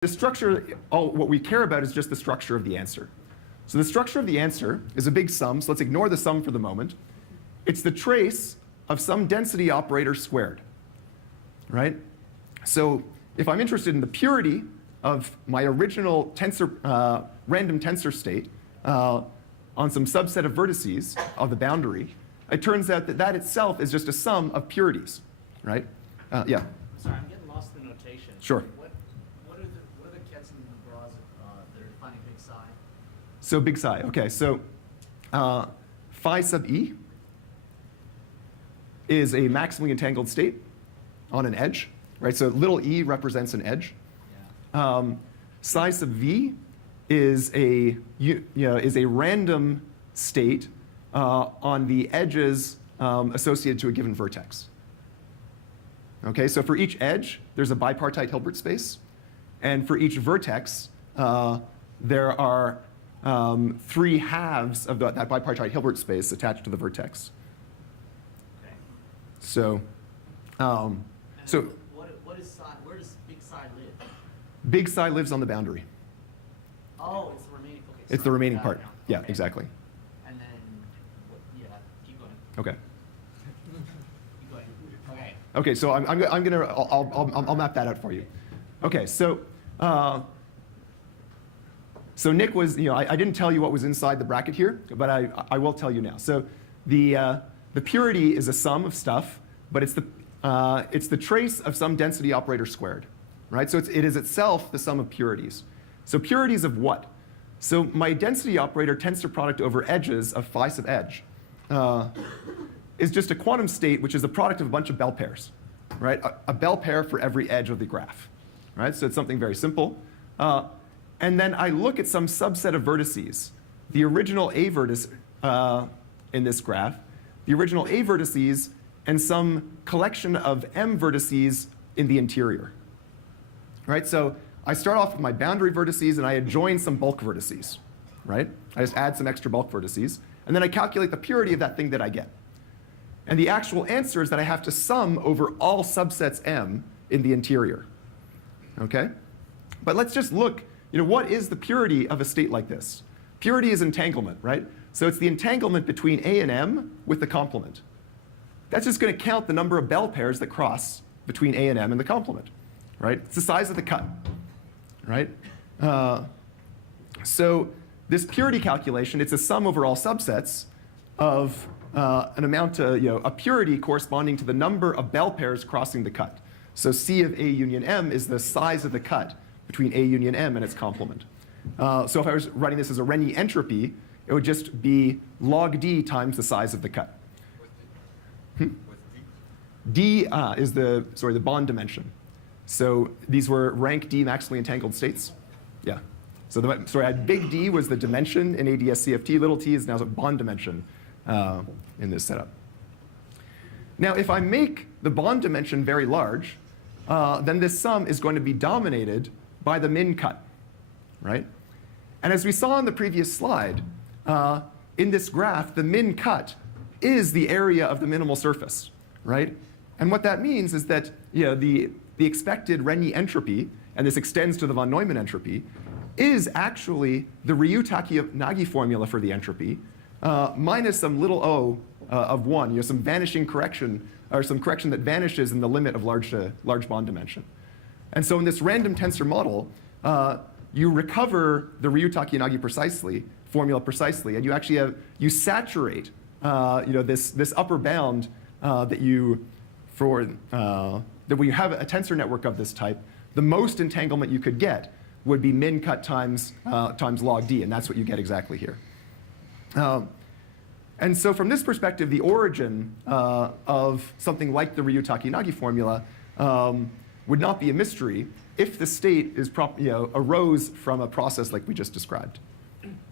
the structure, what we care about is just the structure of the answer. So the structure of the answer is a big sum, so let's ignore the sum for the moment. It's the trace of some density operator squared, right? So if I'm interested in the purity of my original tensor, random tensor state on some subset of vertices of the boundary, it turns out that that itself is just a sum of purities, right? Yeah? Sorry, I'm getting lost in the notation. Sure. What are the kets and the bras that are defining big psi? So big psi, okay. So phi sub e is a maximally entangled state on an edge, right? So little e represents an edge. Yeah. Psi sub v is a random state on the edges associated to a given vertex. Okay, so for each edge, there's a bipartite Hilbert space, and for each vertex, there are 3 halves of that bipartite Hilbert space attached to the vertex. Okay. So, What is psi? Where does big psi live? big psi lives on the boundary. Oh, it's the remaining. Okay. It's the sorry, remaining got it part. now. Yeah, Okay. exactly. And then, yeah, keep going. Okay. Keep going. Okay. Okay, so I'll map that out for you. Okay, so so Nick was, I didn't tell you what was inside the bracket here, but I will tell you now. So the purity is a sum of stuff, but it's the trace of some density operator squared, right? So it is itself the sum of purities. So purities of what? So my density operator tensor product over edges of phi sub edge is just a quantum state which is the product of a bunch of bell pairs, right? A bell pair for every edge of the graph, right? So it's something very simple. And then I look at some subset of vertices. The original A vertex in this graph, the original A vertices, and some collection of M vertices in the interior, right? So I start off with my boundary vertices, and I adjoin some bulk vertices, right? I just add some extra bulk vertices, and then I calculate the purity of that thing that I get. And the actual answer is that I have to sum over all subsets M in the interior, okay? But let's just look, what is the purity of a state like this? Purity is entanglement, right? So it's the entanglement between A and M with the complement. That's just going to count the number of bell pairs that cross between A and M and the complement, right? It's the size of the cut, right? So this purity calculation, it's a sum over all subsets of an amount to, a purity corresponding to the number of bell pairs crossing the cut. So C of A union M is the size of the cut between A union M and its complement. So if I was writing this as a Renyi entropy, it would just be log D times the size of the cut. What's D? D is the bond dimension. So these were rank D maximally entangled states. Yeah. So I had big D was the dimension in ADS-CFT. Little t is now a bond dimension in this setup. Now, if I make the bond dimension very large, then this sum is going to be dominated by the min cut, right? And as we saw on the previous slide, in this graph, the min cut is the area of the minimal surface, right? And what that means is that the expected Renyi entropy, and this extends to the von Neumann entropy, is actually the Ryu-Takayama formula for the entropy, minus some little o of 1, some vanishing correction, or some correction that vanishes in the limit of large bond dimension. And so in this random tensor model, you recover the Ryu-Takayama formula precisely, and you actually you saturate this upper bound that when you have a tensor network of this type, the most entanglement you could get would be min cut times log D, and that's what you get exactly here. And so from this perspective, the origin of something like the Ryu-Takayama formula would not be a mystery if the state is arose from a process like we just described.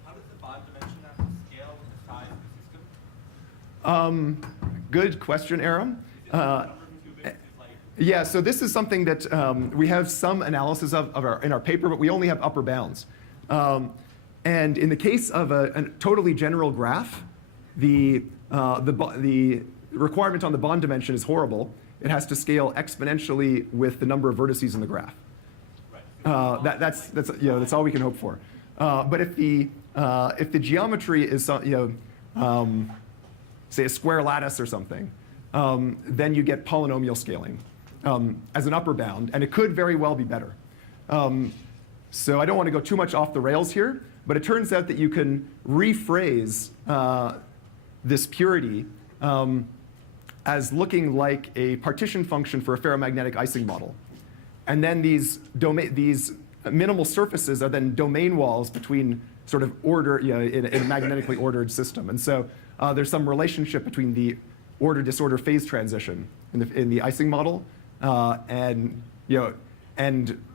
How does the bond dimension have to scale with the size of the system? Good question, Aram. Yeah, so this is something that we have some analysis of in our paper, but we only have upper bounds. And in the case of a totally general graph, the requirement on the bond dimension is horrible. It has to scale exponentially with the number of vertices in the graph. Right. That's all we can hope for. But if the geometry is say a square lattice or something, then you get polynomial scaling as an upper bound, and it could very well be better. So I don't want to go too much off the rails here, but it turns out that you can rephrase this purity as looking like a partition function for a ferromagnetic Ising model. And then these minimal surfaces are then domain walls between sort of in a magnetically ordered system. And so there's some relationship between the order-disorder phase transition in the Ising model, and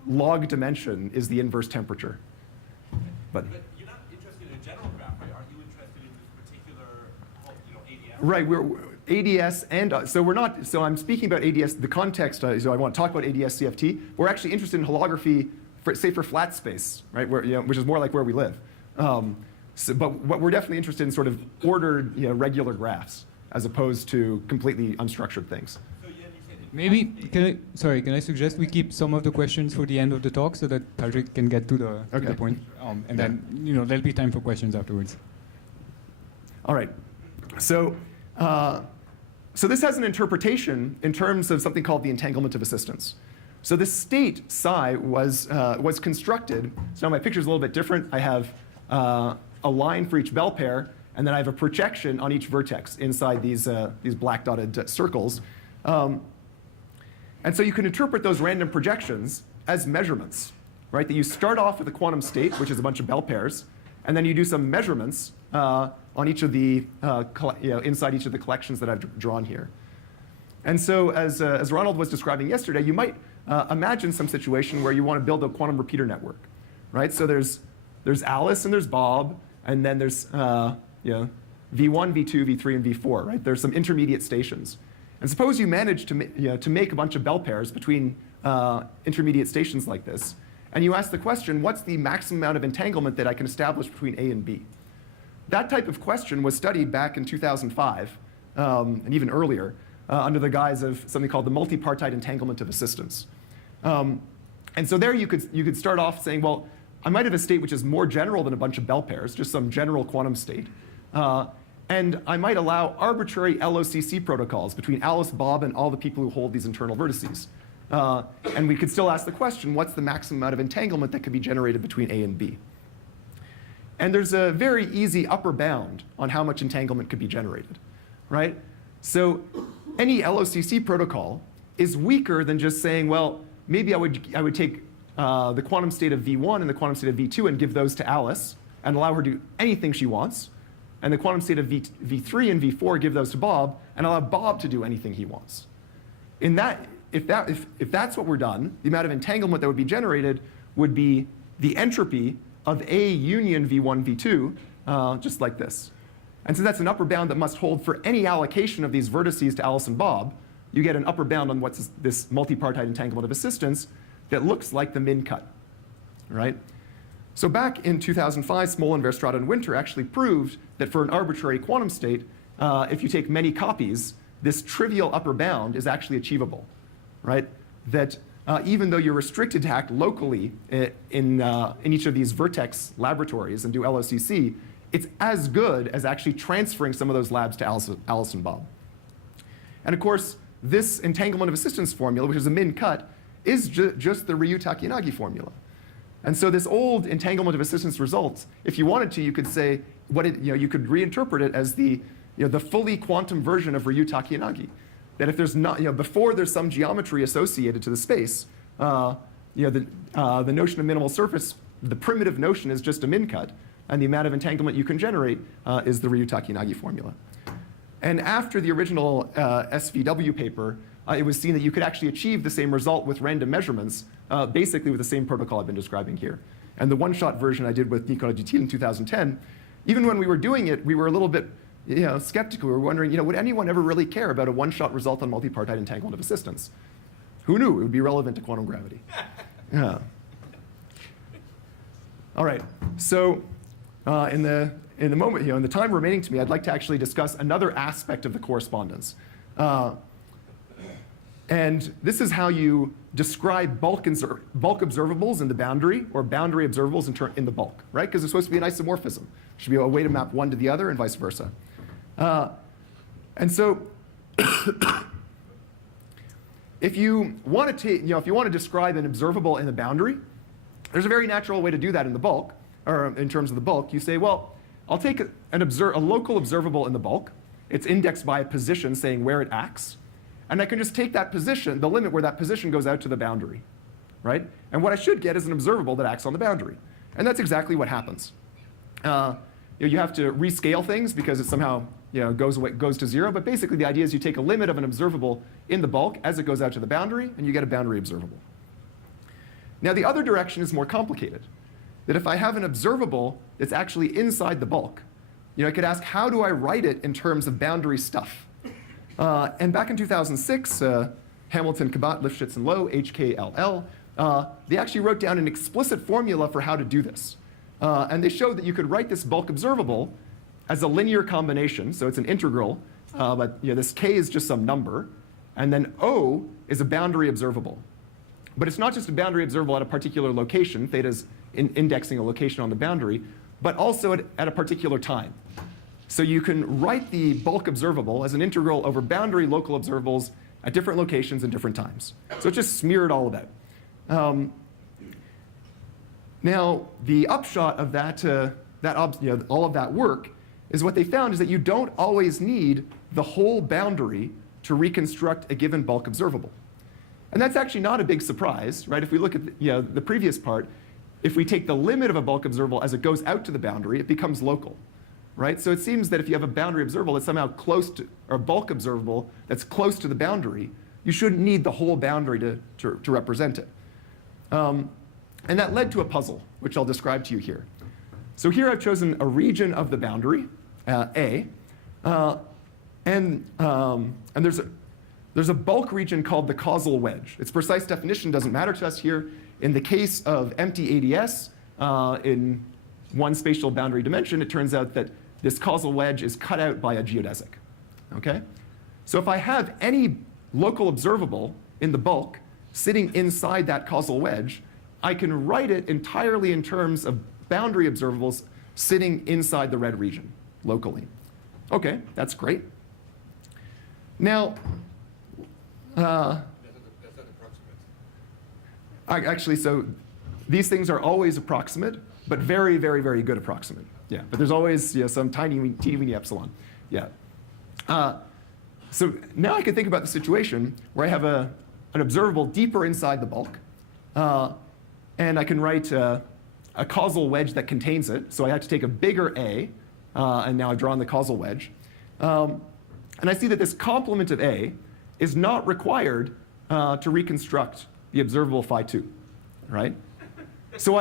log dimension is the inverse temperature. But you're not interested in a general graph, right? Aren't you interested in this particular, ADS? Right, we're ADS and so we're not. So I'm speaking about ADS. The context. So I want to talk about ADS CFT. We're actually interested in holography, say for flat space, right? Which is more like where we live. But what we're definitely interested in sort of ordered, regular graphs as opposed to completely unstructured things. Maybe, can I suggest we keep some of the questions for the end of the talk so that Patrick can get to the point? And then, there'll be time for questions afterwards. All right. So this has an interpretation in terms of something called the entanglement of assistance. So this state psi was constructed. So now my picture is a little bit different. I have a line for each bell pair, and then I have a projection on each vertex inside these black dotted circles. And so you can interpret those random projections as measurements, right? That you start off with a quantum state, which is a bunch of bell pairs, and then you do some measurements on each of the inside each of the collections that I've drawn here. And so as Ronald was describing yesterday, you might imagine some situation where you want to build a quantum repeater network, right? So there's Alice and there's Bob, and then there's V1, V2, V3, and V4, right? There's some intermediate stations. And suppose you manage to make a bunch of bell pairs between intermediate stations like this, and you ask the question, what's the maximum amount of entanglement that I can establish between A and B? That type of question was studied back in 2005, and even earlier, under the guise of something called the multipartite entanglement of assistance. And so there you could start off saying, well, I might have a state which is more general than a bunch of bell pairs, just some general quantum state. And I might allow arbitrary LOCC protocols between Alice, Bob, and all the people who hold these internal vertices. And we could still ask the question, what's the maximum amount of entanglement that could be generated between A and B? And there's a very easy upper bound on how much entanglement could be generated, right? So any LOCC protocol is weaker than just saying, well, maybe I would take the quantum state of V1 and the quantum state of V2 and give those to Alice and allow her to do anything she wants. And the quantum state of V3 and V4 give those to Bob and allow Bob to do anything he wants. If that's what we're done, the amount of entanglement that would be generated would be the entropy of A union V1, V2, just like this. And so that's an upper bound that must hold for any allocation of these vertices to Alice and Bob. You get an upper bound on what's this multipartite entanglement of assistance that looks like the min cut, right? So back in 2005, Smolin, Verstraete, and Winter actually proved that for an arbitrary quantum state, if you take many copies, this trivial upper bound is actually achievable, right? That even though you're restricted to act locally in each of these vertex laboratories and do LOCC, it's as good as actually transferring some of those labs to Alice and Bob. And of course, this entanglement of assistance formula, which is a min cut, is just the Ryu-Takeyanagi formula. And so this old entanglement of assistance results, if you wanted to, you could say, you could reinterpret it as the fully quantum version of Ryu-Takeyanagi. That if there's not, before there's some geometry associated to the space, the notion of minimal surface, the primitive notion is just a min cut, and the amount of entanglement you can generate is the Ryu-Takeyanagi formula. And after the original SVW paper, it was seen that you could actually achieve the same result with random measurements, basically with the same protocol I've been describing here. And the one-shot version I did with Nicolas Dutil in 2010, even when we were doing it, we were a little bit skeptical. We were wondering, would anyone ever really care about a one-shot result on multipartite entanglement of assistance? Who knew it would be relevant to quantum gravity? Yeah. All right. So in the moment, in the time remaining to me, I'd like to actually discuss another aspect of the correspondence. And this is how you describe bulk observables in the boundary or boundary observables in the bulk, right? Because it's supposed to be an isomorphism. It should be a way to map one to the other and vice versa. And so if you want to describe an observable in the boundary, there's a very natural way to do that in the bulk, or in terms of the bulk. You say, well, I'll take a local observable in the bulk. It's indexed by a position saying where it acts. And I can just take that position, the limit where that position goes out to the boundary, right? And what I should get is an observable that acts on the boundary. And that's exactly what happens. You have to rescale things because it somehow goes to zero. But basically, the idea is you take a limit of an observable in the bulk as it goes out to the boundary, and you get a boundary observable. Now, the other direction is more complicated. That if I have an observable that's actually inside the bulk, I could ask, how do I write it in terms of boundary stuff? And back in 2006, Hamilton, Cabot, Lifshitz, and Lowe, HKLL, they actually wrote down an explicit formula for how to do this. And they showed that you could write this bulk observable as a linear combination, so it's an integral, but this k is just some number, and then O is a boundary observable. But it's not just a boundary observable at a particular location, theta's indexing a location on the boundary, but also at a particular time. So you can write the bulk observable as an integral over boundary local observables at different locations and different times. So it's just smeared all about. Now, the upshot of all of that work is what they found is that you don't always need the whole boundary to reconstruct a given bulk observable. And that's actually not a big surprise, right? If we look at the previous part, if we take the limit of a bulk observable as it goes out to the boundary, it becomes local, right? So it seems that if you have a boundary observable that's somehow close to, or a bulk observable that's close to the boundary, you shouldn't need the whole boundary to represent it. And that led to a puzzle, which I'll describe to you here. So here I've chosen a region of the boundary, A, and there's a bulk region called the causal wedge. Its precise definition doesn't matter to us here. In the case of empty ADS, in one spatial boundary dimension, it turns out that this causal wedge is cut out by a geodesic. Okay? So if I have any local observable in the bulk sitting inside that causal wedge, I can write it entirely in terms of boundary observables sitting inside the red region locally. Okay, that's great. Now, That's not approximate. actually, so these things are always approximate, but very, very, very good approximate. Yeah, but there's always some tiny, teeny epsilon. Yeah. So now I can think about the situation where I have an observable deeper inside the bulk, and I can write a causal wedge that contains it. So I have to take a bigger A, and now I've drawn the causal wedge. And I see that this complement of A is not required to reconstruct the observable phi 2, right? So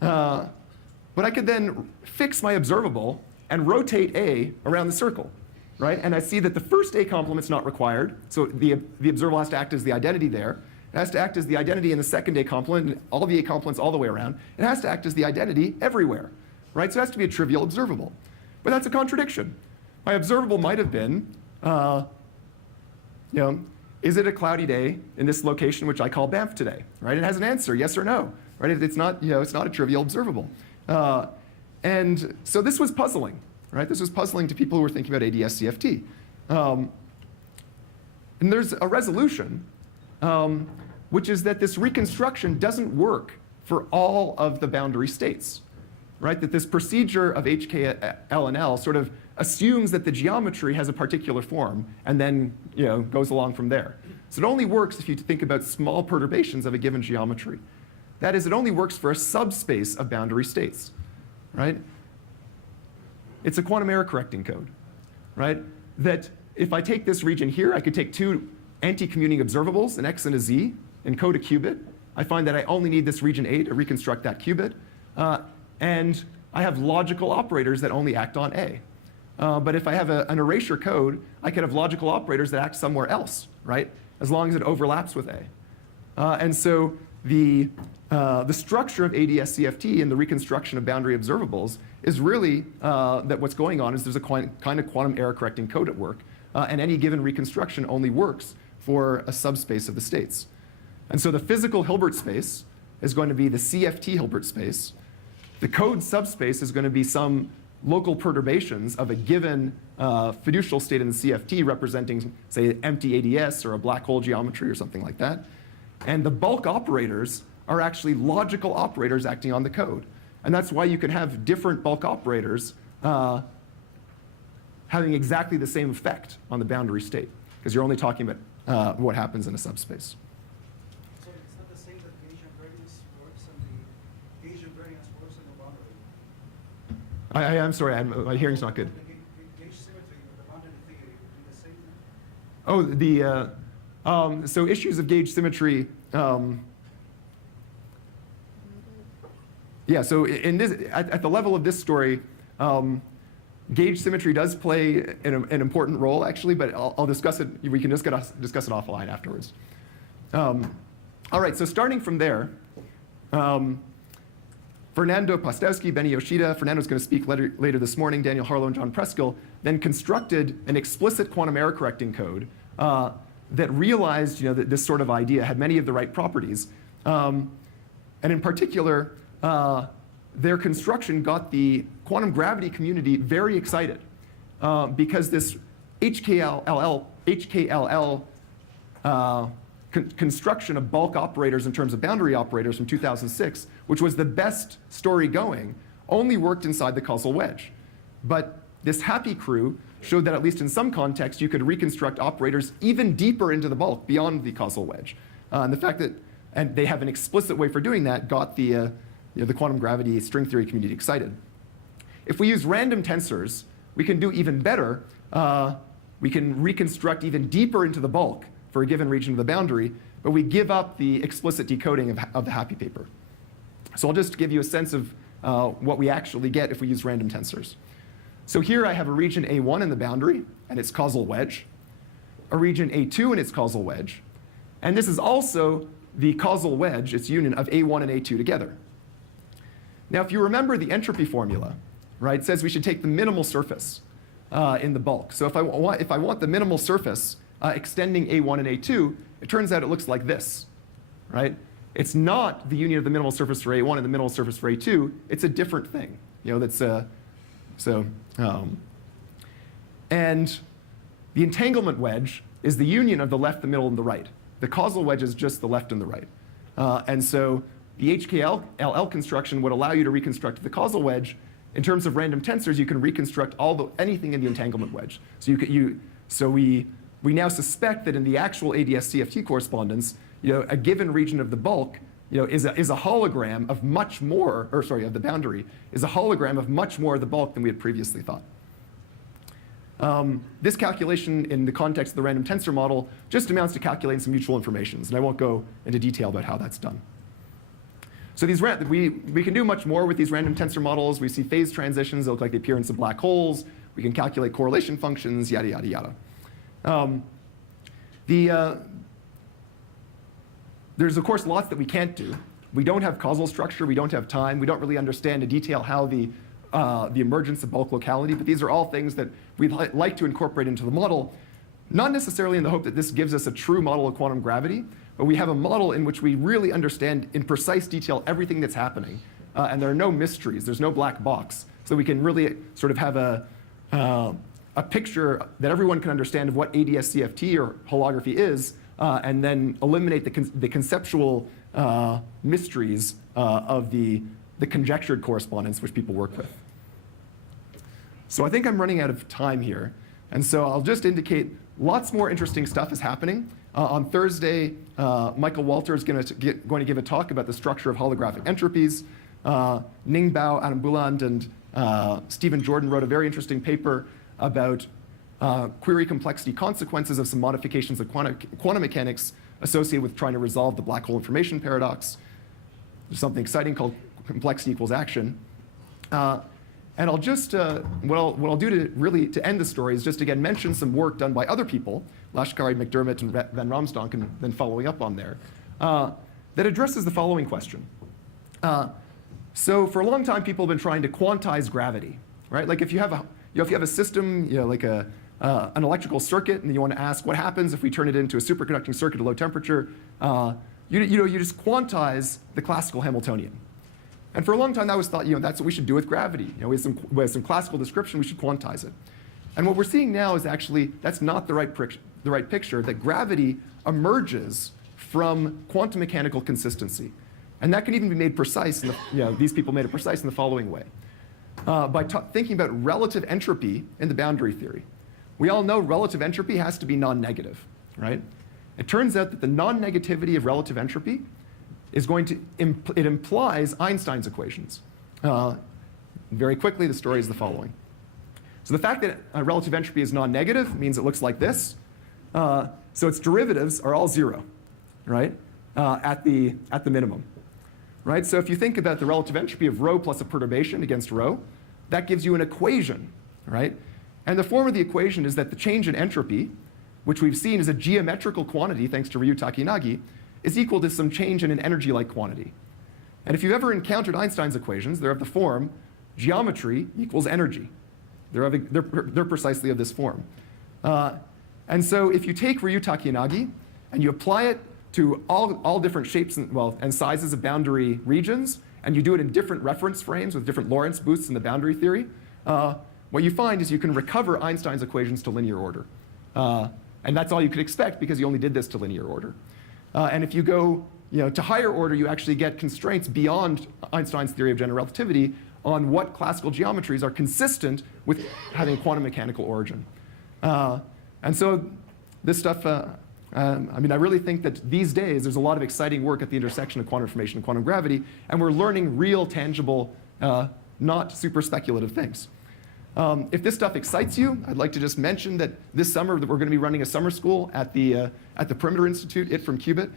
but I could then fix my observable and rotate A around the circle, right? And I see that the first A complement's not required, so the observable has to act as the identity there. It has to act as the identity in the second A complement, and all the A complements all the way around. It has to act as the identity everywhere, right? So it has to be a trivial observable. But that's a contradiction. My observable might have been, is it a cloudy day in this location, which I call Banff today, right? It has an answer, yes or no, right? It's not, it's not a trivial observable. And so this was puzzling, right? This was puzzling to people who were thinking about ADS-CFT. And there's a resolution, which is that this reconstruction doesn't work for all of the boundary states, right? That this procedure of HK, L, and L sort of assumes that the geometry has a particular form and then goes along from there. So it only works if you think about small perturbations of a given geometry. That is, it only works for a subspace of boundary states, right? It's a quantum error correcting code, right? That if I take this region here, I could take two anti-commuting observables, an X and a Z, and code a qubit. I find that I only need this region A to reconstruct that qubit. And I have logical operators that only act on A. But if I have an erasure code, I could have logical operators that act somewhere else, right? As long as it overlaps with A. And so the structure of ADS-CFT and the reconstruction of boundary observables is really that what's going on is there's a kind of quantum error correcting code at work. And any given reconstruction only works for a subspace of the states. And so the physical Hilbert space is going to be the CFT Hilbert space. The code subspace is going to be some local perturbations of a given fiducial state in the CFT representing, say, empty ADS or a black hole geometry or something like that. And the bulk operators are actually logical operators acting on the code. And that's why you can have different bulk operators having exactly the same effect on the boundary state, because you're only talking about what happens in a subspace. So it's not the same that gauge invariance works and the gauge invariance works in the boundary. I'm sorry, my hearing's not good. The gauge symmetry of the boundary theory would be the same thing? Oh, so issues of gauge symmetry. Yeah, so in this, at the level of this story, gauge symmetry does play an important role, actually, but I'll discuss it. We can discuss it offline afterwards. All right, so starting from there, Fernando Pastowski, Benny Yoshida, Fernando's going to speak later this morning, Daniel Harlow and John Preskill, then constructed an explicit quantum error correcting code that realized that this sort of idea had many of the right properties. And in particular, their construction got the quantum gravity community very excited because this HKLL construction of bulk operators in terms of boundary operators from 2006, which was the best story going, only worked inside the causal wedge. But this happy crew showed that at least in some context, you could reconstruct operators even deeper into the bulk beyond the causal wedge. And the fact that, and they have an explicit way for doing that, got the quantum gravity string theory community excited. If we use random tensors, we can do even better. We can reconstruct even deeper into the bulk for a given region of the boundary, but we give up the explicit decoding of the happy paper. So I'll just give you a sense of what we actually get if we use random tensors. So here I have a region A1 in the boundary and its causal wedge, a region A2 and its causal wedge, and this is also the causal wedge, its union of A1 and A2 together. Now, if you remember the entropy formula, right, it says we should take the minimal surface in the bulk. So if I want the minimal surface extending A1 and A2, it turns out it looks like this, right? It's not the union of the minimal surface for A1 and the minimal surface for A2. It's a different thing. And the entanglement wedge is the union of the left, the middle, and the right. The causal wedge is just the left and the right. And so the HKLL construction would allow you to reconstruct the causal wedge. In terms of random tensors, you can reconstruct anything in the entanglement wedge. So we now suspect that in the actual ADS-CFT correspondence, a given region of the bulk is a hologram of much more, of the boundary, is a hologram of much more of the bulk than we had previously thought. This calculation in the context of the random tensor model just amounts to calculating some mutual informations, and I won't go into detail about how that's done. So we can do much more with these random tensor models. We see phase transitions that look like the appearance of black holes. We can calculate correlation functions, yada, yada, yada. There's, of course, lots that we can't do. We don't have causal structure. We don't have time. We don't really understand in detail how the emergence of bulk locality, but these are all things that we'd like to incorporate into the model, not necessarily in the hope that this gives us a true model of quantum gravity, but we have a model in which we really understand in precise detail everything that's happening, and there are no mysteries. There's no black box. So we can really sort of have a picture that everyone can understand of what ADS-CFT or holography is, and then eliminate the conceptual mysteries of the conjectured correspondence which people work with. So I think I'm running out of time here, and so I'll just indicate lots more interesting stuff is happening. On Thursday, Michael Walter is going to give a talk about the structure of holographic entropies. Ning Bao, Adam Buland, and Stephen Jordan wrote a very interesting paper about query complexity consequences of some modifications of quantum mechanics associated with trying to resolve the black hole information paradox. There's something exciting called complexity equals action. And I'll just, what I'll do to end the story is just again mention some work done by other people, Lashkari, McDermott, and Van Ramsdonk, and then following up on there, that addresses the following question. So for a long time, people have been trying to quantize gravity, right? Like if you have a system, like an electrical circuit, and you want to ask what happens if we turn it into a superconducting circuit at low temperature, you just quantize the classical Hamiltonian. And for a long time, that was thought, that's what we should do with gravity. We have some classical description, we should quantize it. And what we're seeing now is actually that's not the right picture, that gravity emerges from quantum mechanical consistency. And that can even be made precise, these people made it precise in the following way. By thinking about relative entropy in the boundary theory. We all know relative entropy has to be non-negative, right? It turns out that the non-negativity of relative entropy is it implies Einstein's equations. Very quickly, the story is the following. So the fact that relative entropy is non-negative means it looks like this. So its derivatives are all 0, right? At the minimum, right? So if you think about the relative entropy of rho plus a perturbation against rho, that gives you an equation, right? And the form of the equation is that the change in entropy, which we've seen is a geometrical quantity thanks to Ryu Takenagi, is equal to some change in an energy-like quantity. And if you've ever encountered Einstein's equations, they're of the form geometry equals energy. They're precisely of this form. And so if you take Ryu Takenagi and you apply it to all different shapes and sizes of boundary regions, and you do it in different reference frames with different Lorentz boosts in the boundary theory, what you find is you can recover Einstein's equations to linear order. And that's all you could expect because you only did this to linear order. And if you go to higher order, you actually get constraints beyond Einstein's theory of general relativity on what classical geometries are consistent with having quantum mechanical origin. And so this stuff, I really think that these days there's a lot of exciting work at the intersection of quantum information and quantum gravity, and we're learning real, tangible, not super speculative things. If this stuff excites you, I'd like to just mention that this summer that we're going to be running a summer school at the Perimeter Institute, it from Qubit.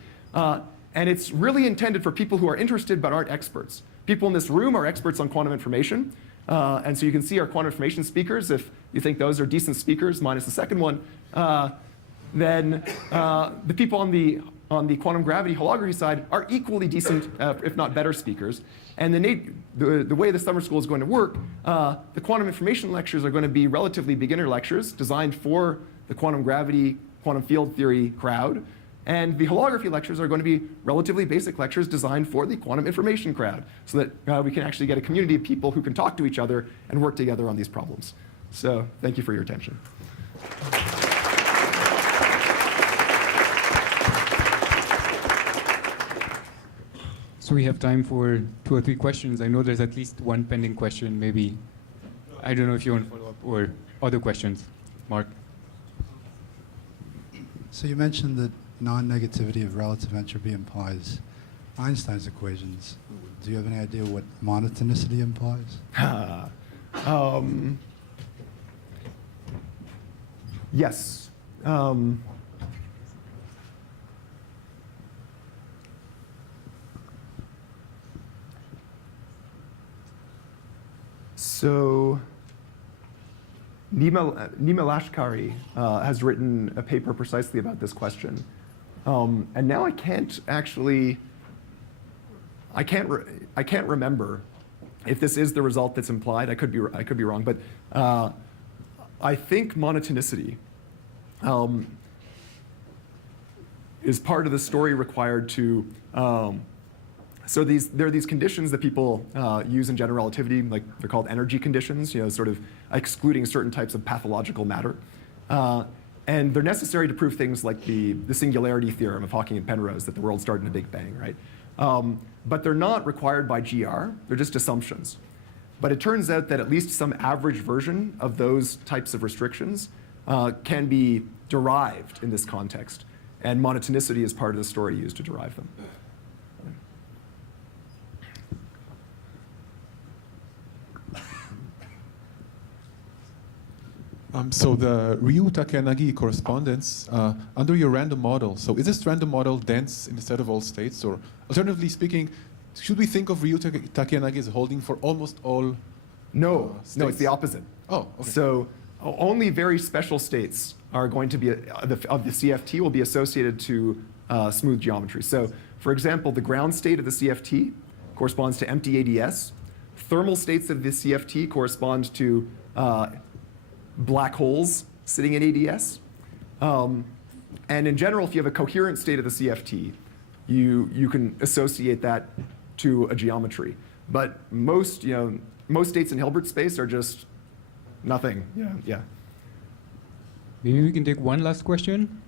And it's really intended for people who are interested but aren't experts. People in this room are experts on quantum information. And so you can see our quantum information speakers. If you think those are decent speakers, minus the second one, then the people on the quantum gravity holography side are equally decent, if not better speakers. And the way the summer school is going to work, the quantum information lectures are going to be relatively beginner lectures designed for the quantum gravity, quantum field theory crowd. And the holography lectures are going to be relatively basic lectures designed for the quantum information crowd so that we can actually get a community of people who can talk to each other and work together on these problems. So thank you for your attention. So we have time for 2 or 3 questions. I know there's at least one pending question, maybe. I don't know if you want to follow up or other questions. Mark? So you mentioned that non-negativity of relative entropy implies Einstein's equations. Do you have any idea what monotonicity implies? Yes. So Nima Lashkari has written a paper precisely about this question. And now I can't remember if this is the result that's implied. I could be wrong, but I think monotonicity is part of the story required to. So there are these conditions that people use in general relativity, like they're called energy conditions, sort of excluding certain types of pathological matter. And they're necessary to prove things like the singularity theorem of Hawking and Penrose, that the world started in a Big Bang, right? But they're not required by GR, they're just assumptions. But it turns out that at least some average version of those types of restrictions can be derived in this context. And monotonicity is part of the story used to derive them. So the Ryu Takenagi correspondence under your random model. So is this random model dense in the set of all states, or alternatively speaking, should we think of Ryu Takenagi as holding for almost all? No, it's the opposite. Oh, okay. So only very special states are going to be of the CFT will be associated to smooth geometry. So, for example, the ground state of the CFT corresponds to empty ADS. Thermal states of the CFT correspond to black holes sitting in ADS. And in general, if you have a coherent state of the CFT, you can associate that to a geometry. But most states in Hilbert space are just nothing. Yeah. Maybe we can take one last question.